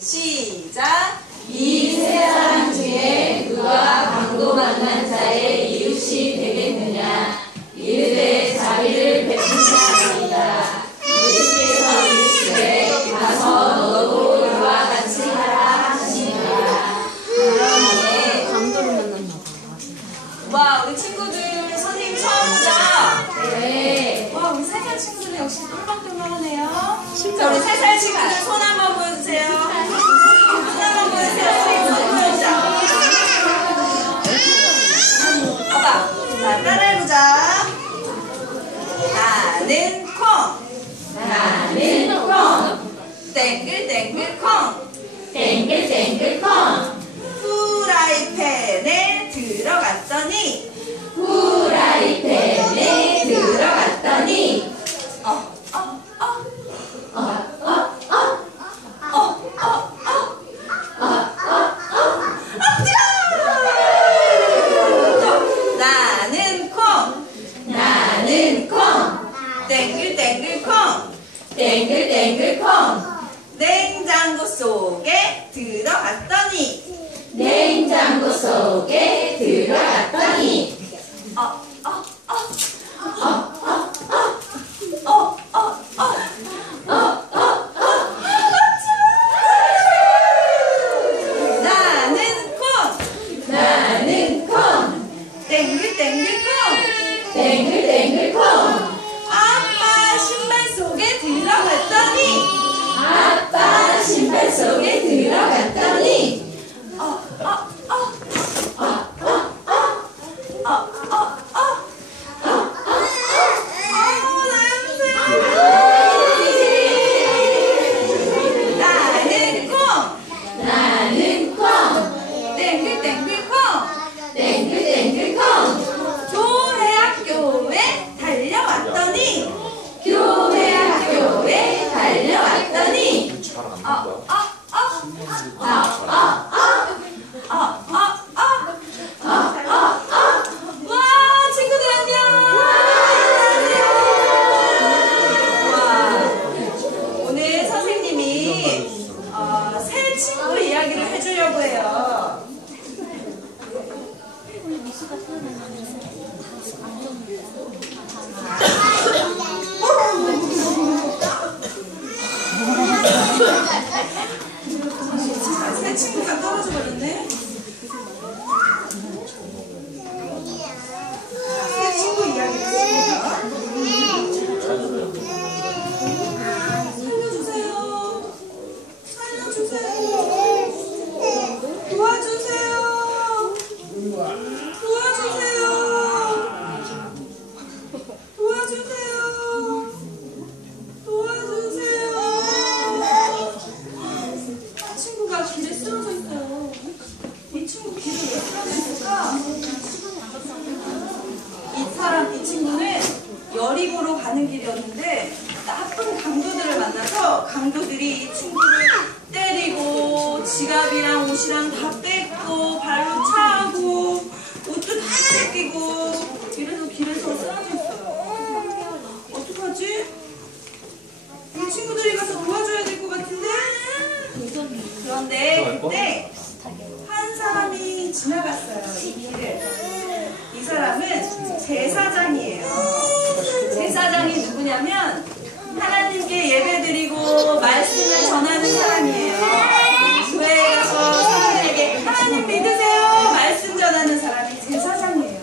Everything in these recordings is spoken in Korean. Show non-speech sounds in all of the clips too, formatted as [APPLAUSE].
시작. 이세 사람 중에 누가 강도 만난 자의 이웃이 되겠느냐 이르되 자비를 베푸시나이다 예수께서 이르시되 가서 너도 이와 같이 하라 하시니라 그러네. 강도를 만났나 봐. 와, 우리 친구들 선생님 처음 보자. 네 친구들은 역시 똘망똘망하네요. 자, 우리 세 살 친구들 손 한번 보여주세요. 손 한번 보여주세요. 손 보여주자. 봐봐. 자, 따라해보자. 나는 콩. 나는 콩 땡글땡글 콩. 땡글땡글 콩 후라이팬에 들어갔더니 후라이팬에 들어갔더니 어, 어, 어, 어어어 어, 어, 어. 또 나는 콩. 나는 콩 땡글땡글 콩. 땡글땡글 콩 냉장고 속에 들어갔더니 냉장고 속에 들어갔더니 어, 어, 어. 어, 어, 어. 어, 어, 어. 나는 콩. 나는 콩 땡글땡글 콩. 땡글땡글 콩 아빠 신발 속에 들어갔더니 아빠 신발 속에 여리고로 가는 길이었는데 나쁜 강도들을 만나서 강도들이 이 친구를 때리고 지갑이랑 옷이랑 다 뺏고 발로 차고 옷도 다 뺏기고 이래서 길에서 쓰러져 있어요. 어떡하지? 이 친구들이 가서 도와줘야 될 것 같은데? 그런데 그때 한 사람이 지나갔어요. 이 길을. 이 사람은 제사장이에요. 누구냐면 하나님께 예배드리고 말씀을 전하는 사람이에요. 교회에 가서 사람들에게 하나님 믿으세요. 말씀 전하는 사람이 제사장이에요.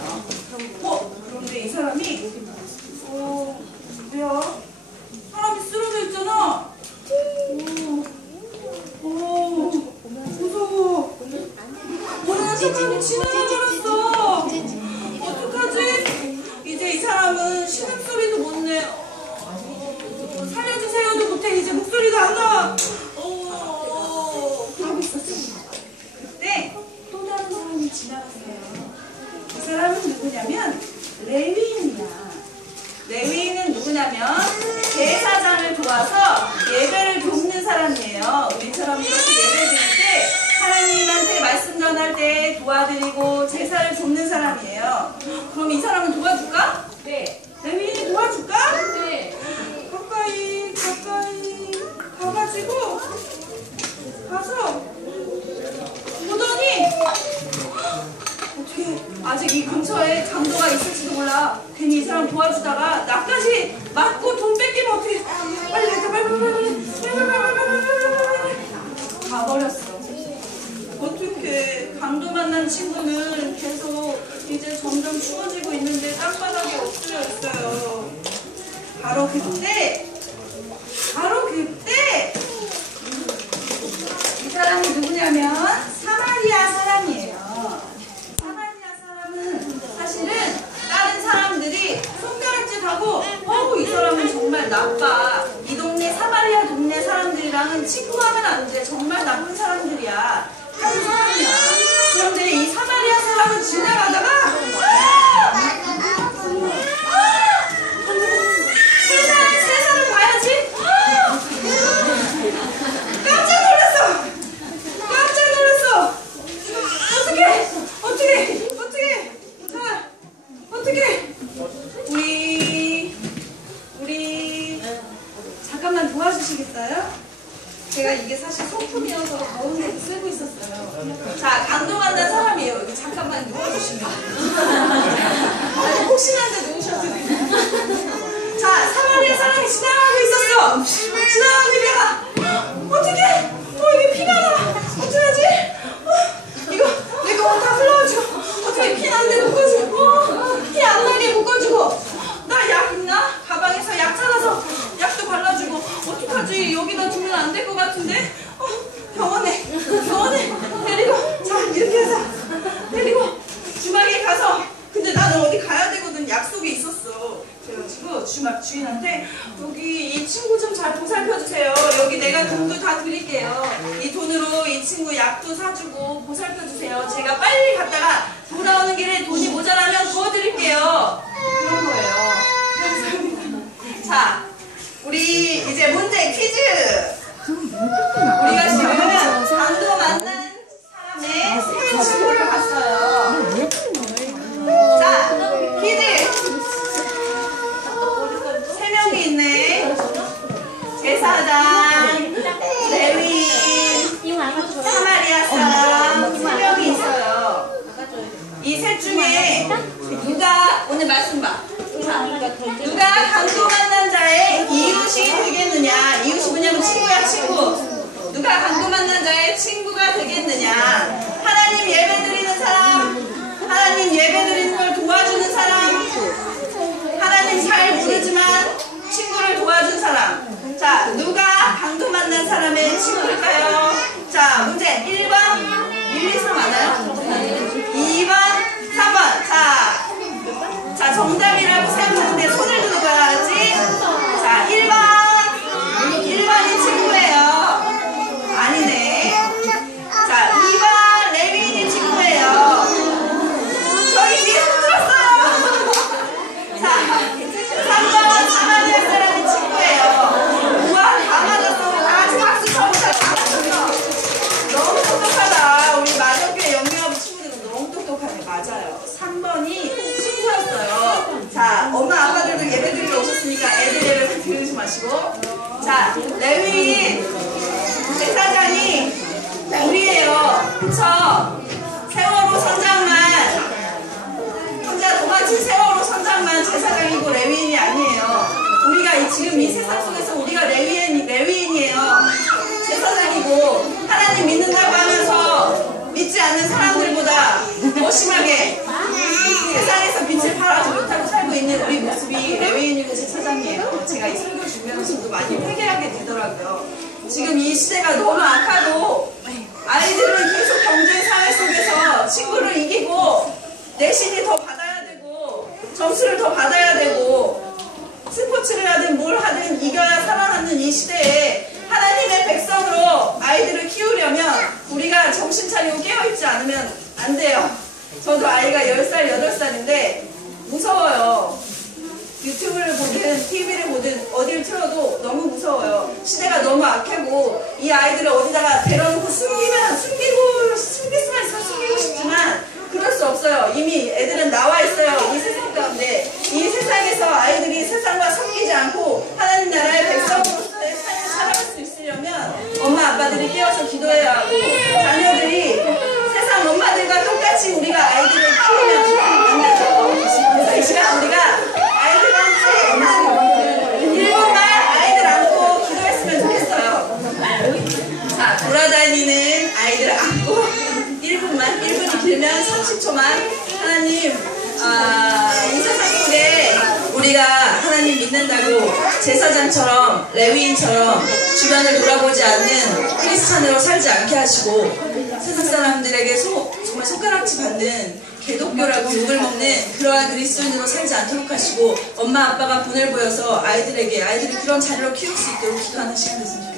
어? 그런데 이 사람이 어, 뭐야? 사람이 쓰러져 있잖아. 오, 오, 무서워. 모르는 사람이 지나가버렸어. 어떡하지? 이제 이 사람은 신음소리도 못 이제 목소리도 안 나. 어, 그러고 있었어. 그때 또 다른 사람이 지나갔어요. 그 사람은 누구냐면 레위인이야. 레위인은 누구냐면 제사장을 도와서 예배를 돕는 사람이에요. 우리처럼 이렇게 예배 드릴 때 하나님한테 말씀 전할 때 도와드리고 제사를 돕는 사람이에요. 그럼 이 사람은 도와줄까? 이 근처에 강도가 있을지도 몰라. 괜히 이 사람 도와주다가 나까지 맞고 돈 뺏기면 어떻게? 빨리 가자, 빨리 빨리 빨리 빨리 빨리 빨리 가버렸어. 어떻게 강도 만난 친구는 계속 이제 점점 추워지고 있는데 땅바닥이 엎드려 있어요. 바로 그때. 사람은 친구하면 안 돼. 정말 나쁜 사람들이야. 하는 사람이야. 그런데 이 사마리아 사람은 지나가다가 우리 여기다 두면 안 될 것 같은데? 어, 병원에, 병원에 데리고, 자, 이렇게 해서 데리고 주막에 가서 근데 나는 어디 가야 되거든. 약속이 있었어. 그래가지고 주막 주인한테 여기 이 친구 좀 잘 보살펴주세요. 여기 내가 돈도 다 드릴게요. 이 돈으로 이 친구 약도 사주고 보살펴주세요. 제가 빨리 갔다가 돌아오는 길에 돈이 모자라면 부어드릴게요. 그런 거예요. 감사합니다. [LAUGHS] 자, 우리 이제 문제 퀴즈! 자, 누가 방금 만난 사람의 친구일까요? 자, 문제 1번. 1, 2, 3 많아요? 방식도 많이 폐기하게 되더라고요. 지금 이 시대가 너무 악화도 아이들은 계속 경제 사회 속에서 친구를 이기고 내신이 더 받아야 되고 점수를 더 받아야 되고 하나님 믿는다고 제사장처럼 레위인처럼 주변을 돌아보지 않는 크리스찬으로 살지 않게 하시고 세상 사람들에게 소- 정말 손가락질 받는 개독교라고 욕을 먹는 그러한 그리스도인으로 살지 않도록 하시고 엄마 아빠가 본을 보여서 아이들에게 아이들이 그런 자녀로 키울 수 있도록 기도하는 시간 됐으면 좋겠습니다.